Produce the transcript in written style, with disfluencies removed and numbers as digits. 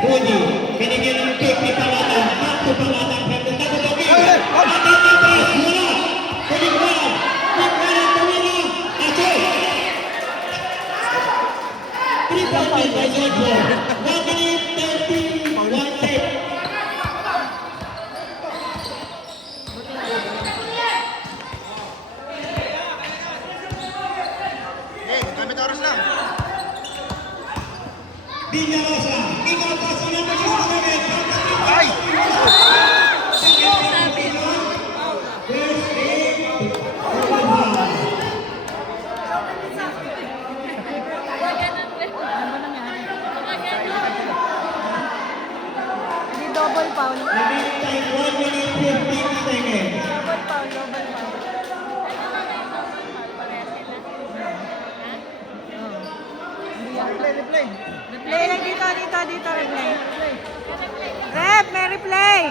Budi, binigyan ng kick ni Pangatang. Ako Pangatang. Pangatang mula. Kulit bola. Kick bola. Tumila. Acho. 3 point by Jojo. 1 minute 31 left. Gamit oras lang. Villarosa. Ikaw pa sa number 67. Ay! Double foul. Remaining time 1 minute 15 seconds. Double foul, double foul. Replay. Replay lang dito, replay. Rep, may replay.